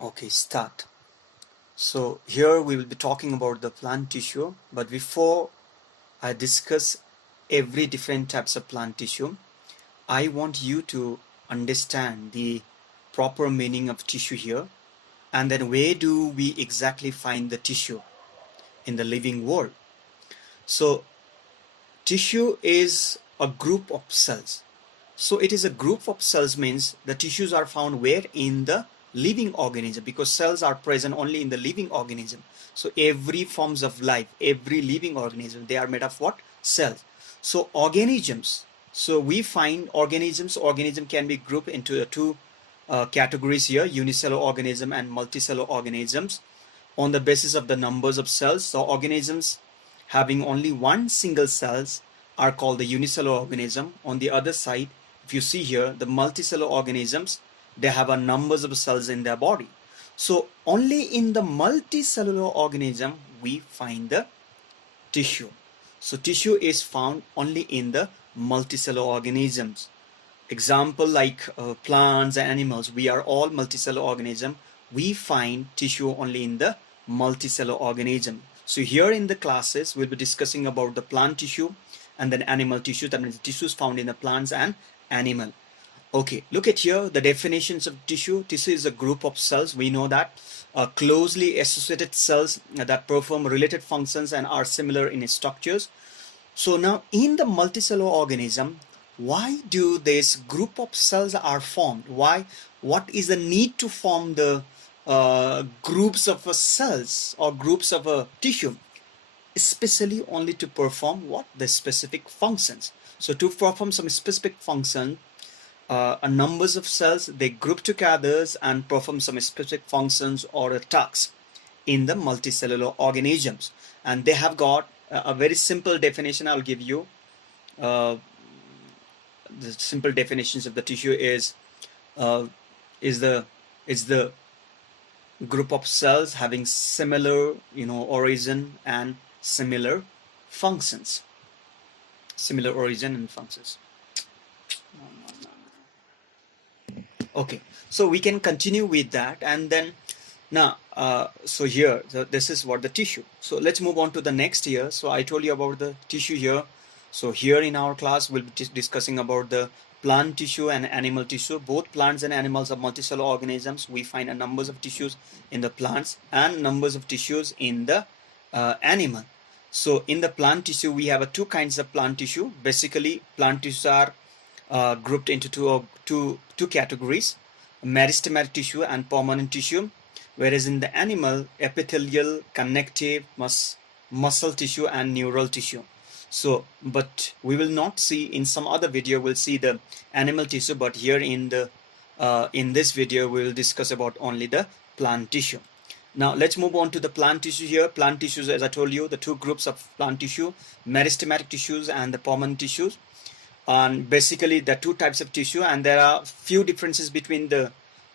Okay, start. So here we will be talking about the plant tissue, but before I discuss every different types of plant tissue, I want you to understand the proper meaning of tissue here, and then where do we exactly find the tissue in the living world. So tissue is a group of cells. So it is a group of cells means the tissues are found where in the living organism, because cells are present only in the living organism. So every forms of life, every living organism, they are made of what? Cells. So organisms. So we find organism can be grouped into two categories here, unicellular organism and multicellular organisms, on the basis of the numbers of cells. So organisms having only one single cells are called the unicellular organism. On the other side, if you see here, the multicellular organisms, they have a numbers of cells in their body. So only in the multicellular organism we find the tissue. So tissue is found only in the multicellular organisms. Example like plants and animals, we are all multicellular organism. We find tissue only in the multicellular organism. So here in the classes, we'll be discussing about the plant tissue and then animal tissue, that means the tissues found in the plants and animal. Okay, look at here, the definitions of tissue. Tissue is a group of cells. We know that closely associated cells that perform related functions and are similar in its structures. So now in the multicellular organism, why do this group of cells are formed? Why? What is the need to form the groups of cells or groups of a tissue? Especially only to perform what? The specific functions. So to perform some specific function, a numbers of cells, they group together and perform some specific functions or tasks in the multicellular organisms. And they have got a very simple definition I'll give you. The simple definitions of the tissue is the group of cells having similar origin and similar functions. Similar origin and functions. Okay, so we can continue with that, and then now so here, so this is what the tissue. So let's move on to the next here. So I told you about the tissue here. So here in our class we'll be discussing about the plant tissue and animal tissue. Both plants and animals are multicellular organisms. We find a numbers of tissues in the plants and numbers of tissues in the animal. So in the plant tissue we have two kinds of plant tissue. Basically plant tissues are grouped into two categories, meristematic tissue and permanent tissue, whereas in the animal, epithelial, connective, muscle tissue and neural tissue. So but we will not see, in some other video we'll see the animal tissue, but here in this video we will discuss about only the plant tissue. Now let's move on to the plant tissue here. Plant tissues, as I told you, the two groups of plant tissue, meristematic tissues and the permanent tissues. And basically the two types of tissue, and there are few differences between the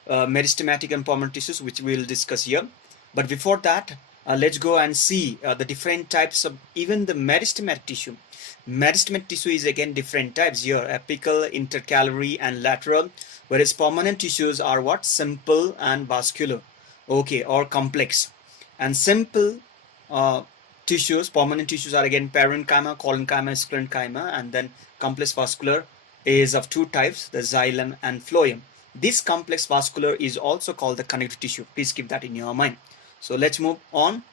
meristematic and permanent tissues, which we will discuss here. But before that, let's go and see the different types of even the meristematic tissue. Meristematic tissue is again different types here: apical, intercalary and lateral, whereas permanent tissues are what? Simple and vascular, okay, or complex. And simple tissues, permanent tissues, are again parenchyma, collenchyma, sclerenchyma, and then complex vascular is of two types, the xylem and phloem. This complex vascular is also called the connective tissue. Please keep that in your mind. So let's move on.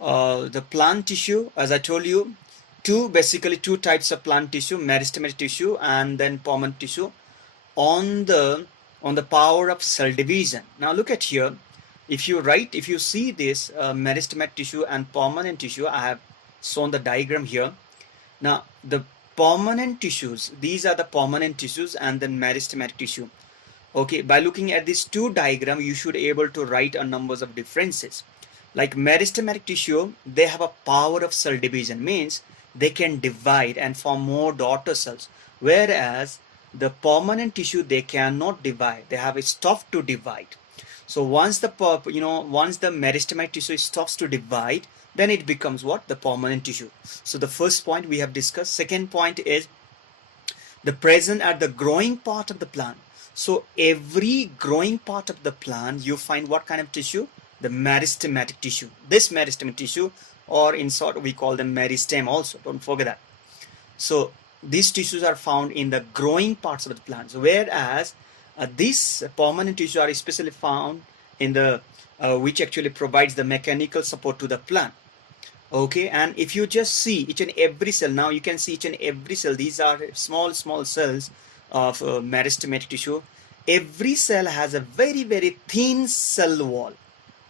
The plant tissue, as I told you, basically two types of plant tissue, meristematic tissue and then permanent tissue, on the power of cell division. Now look at here. If you see this meristematic tissue and permanent tissue, I have shown the diagram here. Now the permanent tissues, these are the permanent tissues and then meristematic tissue. Okay, by looking at these two diagrams, you should be able to write a numbers of differences. Like meristematic tissue, they have a power of cell division, means they can divide and form more daughter cells, whereas the permanent tissue, they cannot divide. They have stopped to divide. So once the meristematic tissue stops to divide, then it becomes what? The permanent tissue. So the first point we have discussed. Second point is the present at the growing part of the plant. So every growing part of the plant, you find what kind of tissue? The meristematic tissue. This meristematic tissue, or in short, we call them meristem also. Don't forget that. So these tissues are found in the growing parts of the plants, whereas these permanent tissues are especially found in the which actually provides the mechanical support to the plant. Okay, and if you just see each and every cell, now you can see each and every cell. These are small cells of meristematic tissue. Every cell has a very thin cell wall.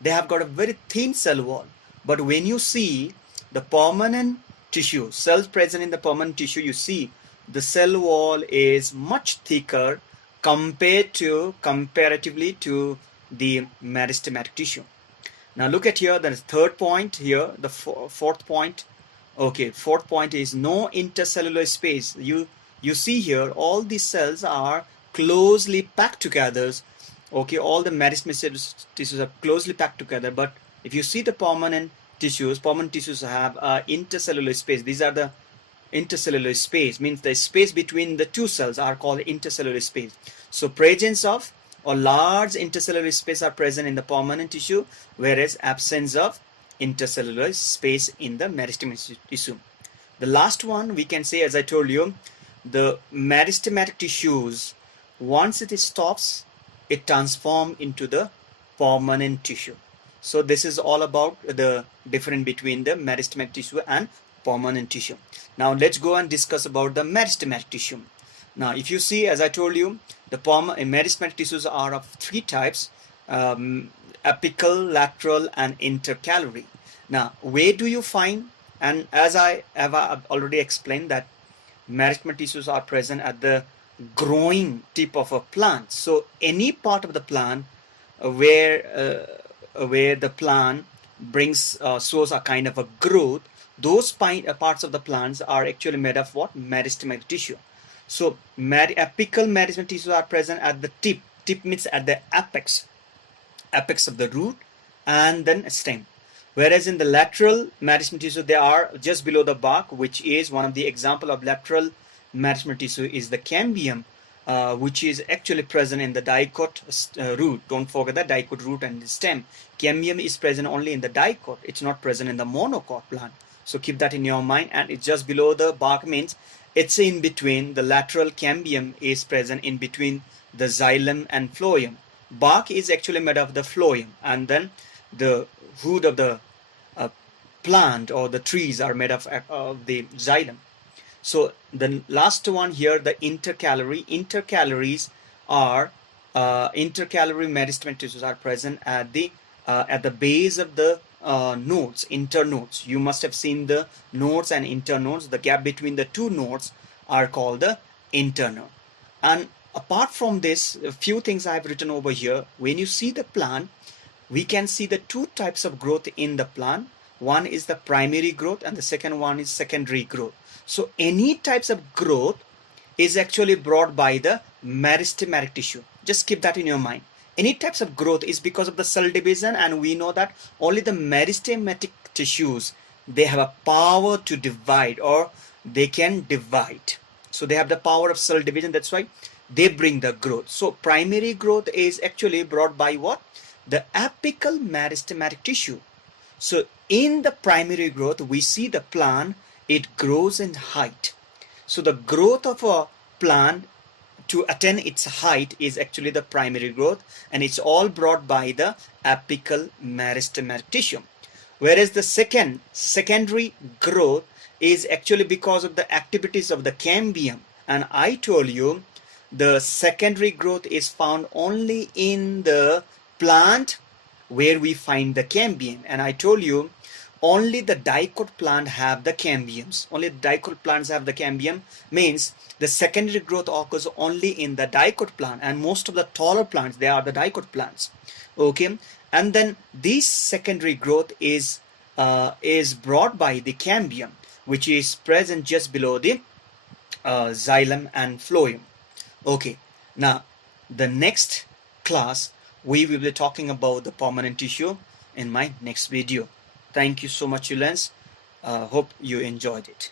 They have got a very thin cell wall. But when you see the permanent tissue, cells present in the permanent tissue, you see the cell wall is much thicker comparatively to the meristematic tissue. Now look at here, the third point here, the fourth point. Okay, fourth point is no intercellular space. You see here all these cells are closely packed together. Okay, all the meristematic tissues are closely packed together, but if you see the permanent tissues have intercellular space. These are the intercellular space, means the space between the two cells are called intercellular space. So presence of or large intercellular space are present in the permanent tissue, whereas absence of intercellular space in the meristematic tissue. The last one we can say, as I told you, the meristematic tissues, once it stops, it transforms into the permanent tissue. So this is all about the difference between the meristematic tissue and permanent tissue. Now let's go and discuss about the meristematic tissue. Now if you see, as I told you, the meristematic tissues are of three types: apical, lateral, and intercalary. Now where do you find, and as I have already explained, that meristematic tissues are present at the growing tip of a plant. So any part of the plant where the plant brings shows a kind of a growth, those parts of the plants are actually made of what? Meristematic tissue. So apical meristematic tissues are present at the tip. Tip means at the apex of the root and then stem. Whereas in the lateral meristematic tissue, they are just below the bark, which is one of the example of lateral meristematic tissue is the cambium, which is actually present in the dicot root. Don't forget that dicot root and the stem. Cambium is present only in the dicot. It's not present in the monocot plant. So keep that in your mind. And it's just below the bark, means it's in between. The lateral cambium is present in between the xylem and phloem. Bark is actually made of the phloem, and then the root of the plant or the trees are made of the xylem. So the last one here, the intercalary. Intercalaries are intercalary meristematic tissues are present at the base of the nodes, internodes. You must have seen the nodes and internodes. The gap between the two nodes are called the internode. And apart from this, a few things I have written over here. When you see the plant, we can see the two types of growth in the plant. One is the primary growth and the second one is secondary growth. So any types of growth is actually brought by the meristematic tissue. Just keep that in your mind. Any types of growth is because of the cell division, and we know that only the meristematic tissues, they have a power to divide, or they can divide. So they have the power of cell division. That's why they bring the growth. So primary growth is actually brought by what? The apical meristematic tissue. So in the primary growth, we see the plant, it grows in height. So the growth of a plant to attain its height is actually the primary growth, and it's all brought by the apical meristematic tissue. Whereas the secondary growth is actually because of the activities of the cambium. And I told you the secondary growth is found only in the plant where we find the cambium. And I told you only the dicot plant have the cambiums. Only the dicot plants have the cambium, means the secondary growth occurs only in the dicot plant, and most of the taller plants, they are the dicot plants. Okay, and then this secondary growth is brought by the cambium, which is present just below the xylem and phloem. Okay, now the next class we will be talking about the permanent tissue in my next video. Thank you so much, Julens. Hope you enjoyed it.